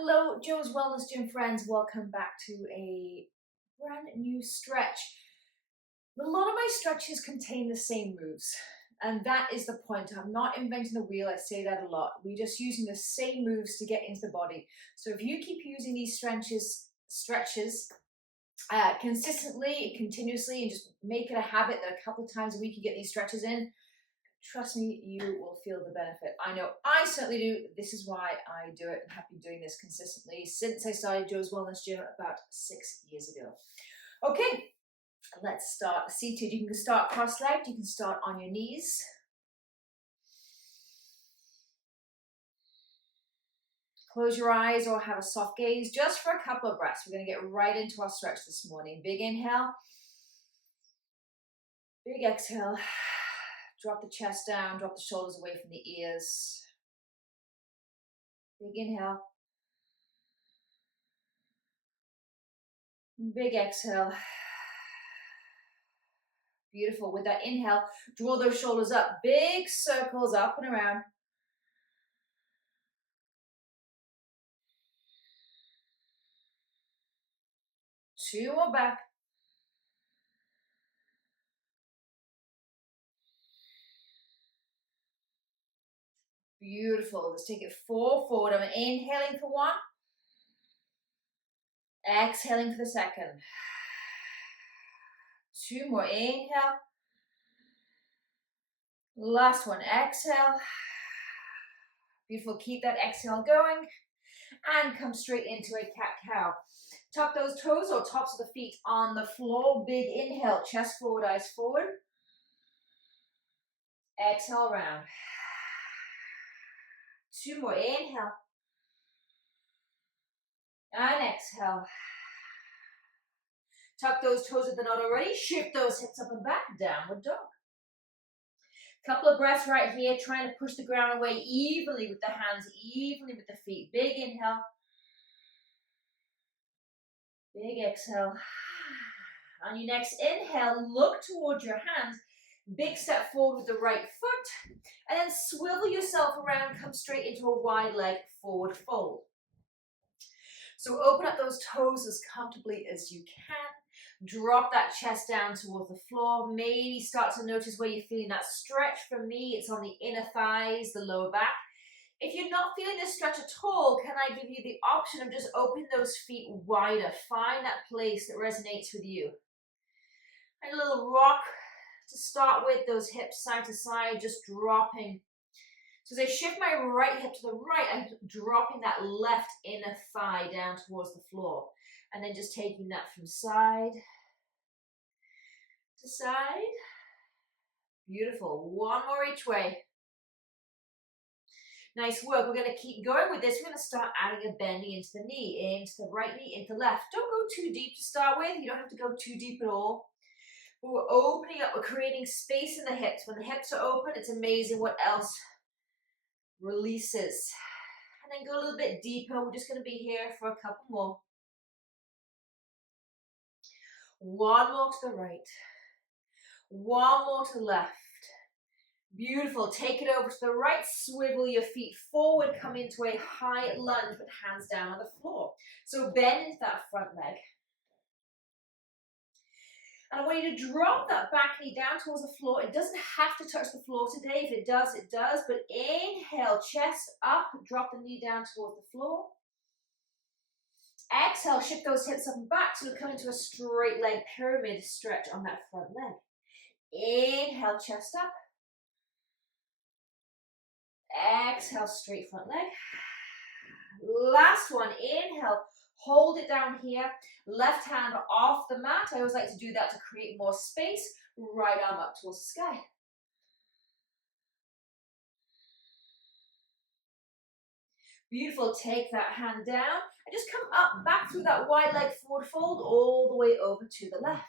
Hello, Joe's Wellness Gym friends. Welcome back to a brand new stretch. A lot of my stretches contain the same moves, and that is the point. I'm not inventing the wheel. I say that a lot. We're just using the same moves to get into the body. So if you keep using these stretches consistently, continuously, and just make it a habit that a couple of times a week you get these stretches in, trust me, you will feel the benefit. I know I certainly do. This is why I do it and have been doing this consistently since I started Joe's Wellness Gym about 6 years ago. Okay, let's start seated. You can start cross-legged. You can start on your knees. Close your eyes or have a soft gaze just for a couple of breaths. We're going to get right into our stretch this morning. Big inhale. Big exhale. Drop the chest down, drop the shoulders away from the ears. Big inhale. Big exhale. Beautiful. With that inhale, draw those shoulders up. Big circles up and around. Two more back. Beautiful. Let's take it forward. I'm inhaling for one. Exhaling for the second. Two more. Inhale. Last one. Exhale. Beautiful. Keep that exhale going. And come straight into a cat-cow. Tuck those toes or tops of the feet on the floor. Big inhale. Chest forward, eyes forward. Exhale round. Two more. Inhale. And exhale. Tuck those toes if they're not already. Shift those hips up and back. Downward dog. Couple of breaths right here. Trying to push the ground away evenly with the hands, evenly with the feet. Big inhale. Big exhale. On your next inhale, look towards your hands. Big step forward with the right foot. And then swivel yourself around. Come straight into a wide leg forward fold. So open up those toes as comfortably as you can. Drop that chest down towards the floor. Maybe start to notice where you're feeling that stretch. For me, it's on the inner thighs, the lower back. If you're not feeling this stretch at all, can I give you the option of just opening those feet wider? Find that place that resonates with you. And a little rock to start with, those hips side to side, just dropping. So as I shift my right hip to the right, I'm dropping that left inner thigh down towards the floor. And then just taking that from side to side. Beautiful. One more each way. Nice work. We're going to keep going with this. We're going to start adding a bending into the knee, into the right knee, into the left. Don't go too deep to start with. You don't have to go too deep at all. But we're opening up. We're creating space in the hips. When the hips are open, it's amazing what else releases. And then go a little bit deeper. We're just going to be here for a couple more. One more to the right. One more to the left. Beautiful. Take it over to the right. Swivel your feet forward. Come into a high lunge with hands down on the floor. So bend into that front leg. And I want you to drop that back knee down towards the floor. It doesn't have to touch the floor today. If it does, it does. But inhale, chest up. Drop the knee down towards the floor. Exhale, shift those hips up and back. So we come into a straight leg pyramid stretch on that front leg. Inhale, chest up. Exhale, straight front leg. Last one, inhale, hold it down here. Left hand off the mat. I always like to do that to create more space. Right arm up towards the sky. Beautiful. Take that hand down and just come up, back through that wide leg forward fold all the way over to the left.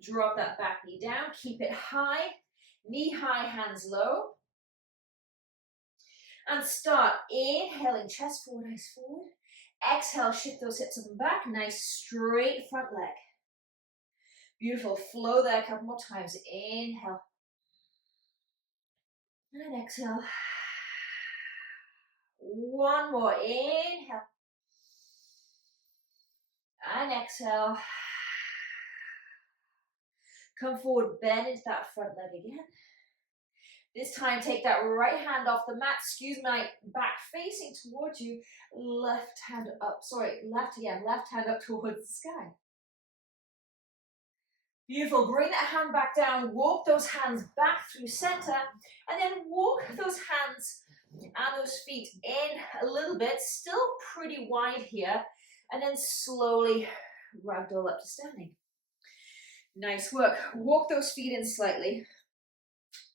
Drop that back knee down. Keep it high. Knee high, hands low. And start inhaling, chest forward, eyes forward. Exhale, shift those hips up and back. Nice straight front leg. Beautiful. Flow there a couple more times. Inhale. And exhale. One more. Inhale. And exhale. Come forward, bend into that front leg again. This time, take that right hand off the mat. Excuse my back facing towards you. Left hand up. Sorry, left again. Left hand up towards the sky. Beautiful. Bring that hand back down. Walk those hands back through center. And then walk those hands and those feet in a little bit. Still pretty wide here. And then slowly ragdoll up to standing. Nice work. Walk those feet in slightly.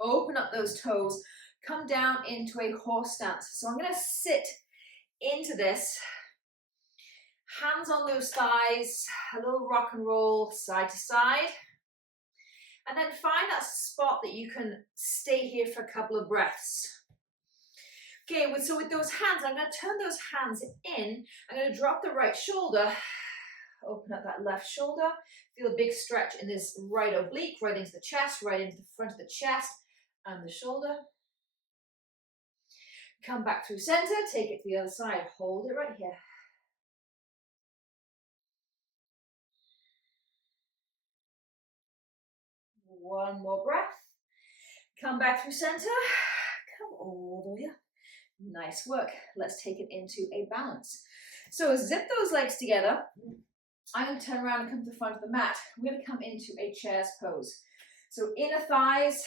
Open up those toes. Come down into a horse stance. So I'm going to sit into this. Hands on those thighs. A little rock and roll side to side. And then find that spot that you can stay here for a couple of breaths. Okay, so with those hands, I'm going to turn those hands in. I'm going to drop the right shoulder. Open up that left shoulder. Feel a big stretch in this right oblique, right into the chest, right into the front of the chest and the shoulder. Come back through center, take it to the other side. Hold it right here. One more breath. Come back through center. Come all the way up. Nice work. Let's take it into a balance. So zip those legs together. I'm going to turn around and come to the front of the mat. We're going to come into a chair's pose. So inner thighs,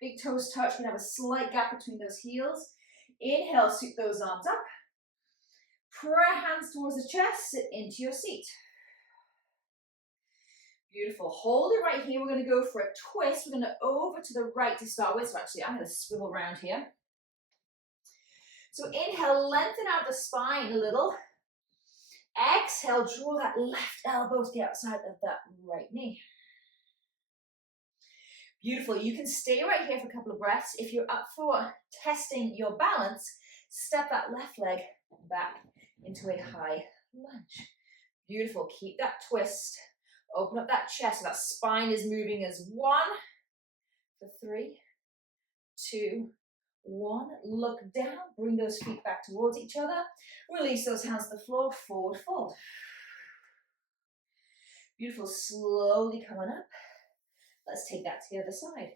big toes touch. We're going to have a slight gap between those heels. Inhale, sweep those arms up. Prayer hands towards the chest. Sit into your seat. Beautiful. Hold it right here. We're going to go for a twist. We're going to over to the right to start with. So actually, I'm going to swivel around here. So inhale, lengthen out the spine a little. Exhale, draw that left elbow to the outside of that right knee. Beautiful. You can stay right here for a couple of breaths. If you're up for testing your balance, step that left leg back into a high lunge. Beautiful. Keep that twist. Open up that chest. So that spine is moving as 1, for 3, 2, 1. Look down. Bring those feet back towards each other. Release those hands to the floor. Forward fold. Beautiful. Slowly coming up. Let's take that to the other side.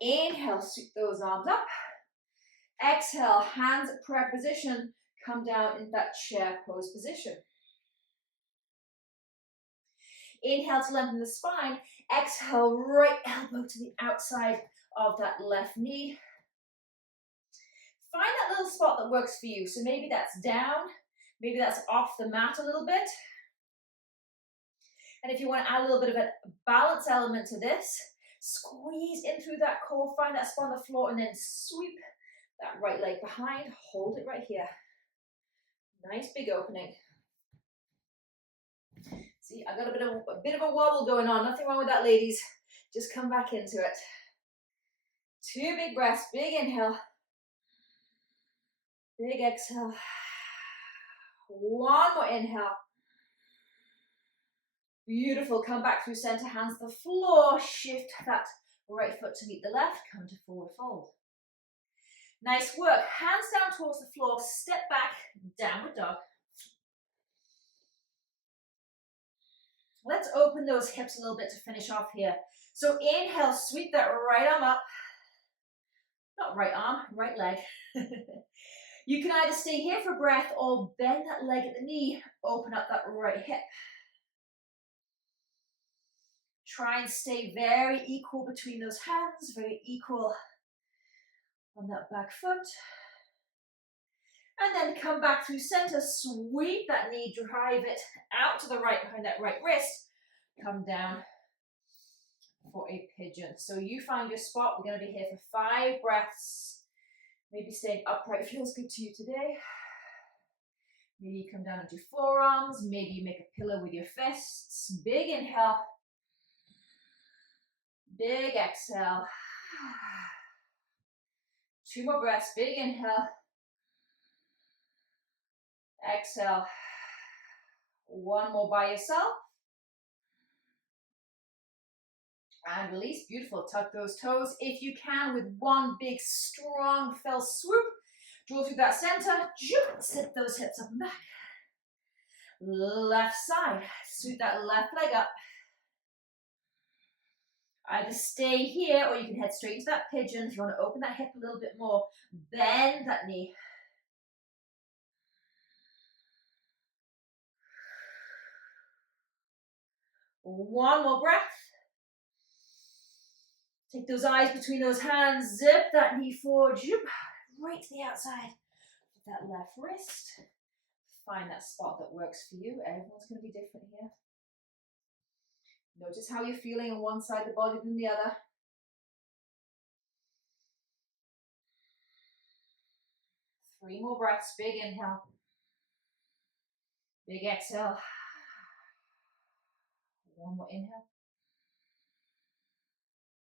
Inhale, sweep those arms up. Exhale, hands at prayer position. Come down into that chair pose position. Inhale to lengthen the spine. Exhale, right elbow to the outside of that left knee. Find that little spot that works for you. So maybe that's down, maybe that's off the mat a little bit. And if you want to add a little bit of a balance element to this, squeeze in through that core, find that spot on the floor, and then sweep that right leg behind. Hold it right here. Nice big opening. See, I got a bit of a wobble going on. Nothing wrong with that, ladies. Just come back into it. 2 big breaths. Big inhale. Big exhale. 1 more inhale. Beautiful. Come back through center, hands to the floor. Shift that right foot to meet the left. Come to forward fold. Nice work. Hands down towards the floor. Step back. Downward dog. Let's open those hips a little bit to finish off here. So inhale, sweep that right arm up. Not right arm, right leg. You can either stay here for breath or bend that leg at the knee. Open up that right hip. Try and stay very equal between those hands, very equal on that back foot. And then come back through center, sweep that knee, drive it out to the right behind that right wrist. Come down for a pigeon. So you find your spot. We're going to be here for 5 breaths. Maybe staying upright feels good to you today. Maybe you come down into forearms. Maybe you make a pillow with your fists. Big inhale. Big exhale. 2 more breaths. Big inhale. Exhale. 1 more by yourself. And release. Beautiful. Tuck those toes. If you can, with 1 big, strong, fell swoop. Draw through that center. Sit those hips up and back. Left side. Scoot that left leg up. Either stay here or you can head straight into that pigeon. If you want to open that hip a little bit more, bend that knee. One more breath. Take those eyes between those hands, zip that knee forward, zip, right to the outside of that left wrist. Find that spot that works for you. Everyone's going to be different here. Notice how you're feeling on one side of the body than the other. Three more breaths. Big inhale. Big exhale. One more inhale.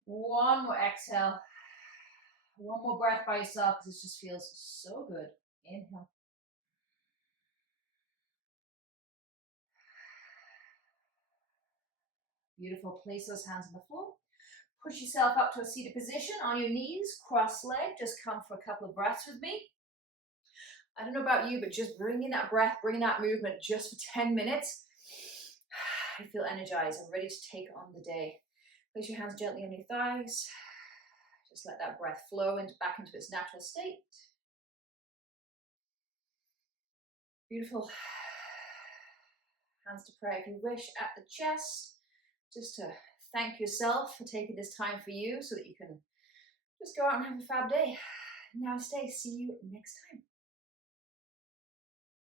One more exhale. One more breath by yourself because this just feels so good. Inhale. Beautiful. Place those hands on the floor. Push yourself up to a seated position on your knees, cross-legged. Just come for a couple of breaths with me. I don't know about you, but just bringing that breath, bringing that movement just for 10 minutes, I feel energized. I'm ready to take on the day. Place your hands gently on your thighs. Just let that breath flow back into its natural state. Beautiful. Hands to prayer if you wish at the chest. Just to thank yourself for taking this time for you so that you can just go out and have a fab day. Namaste. See you next time.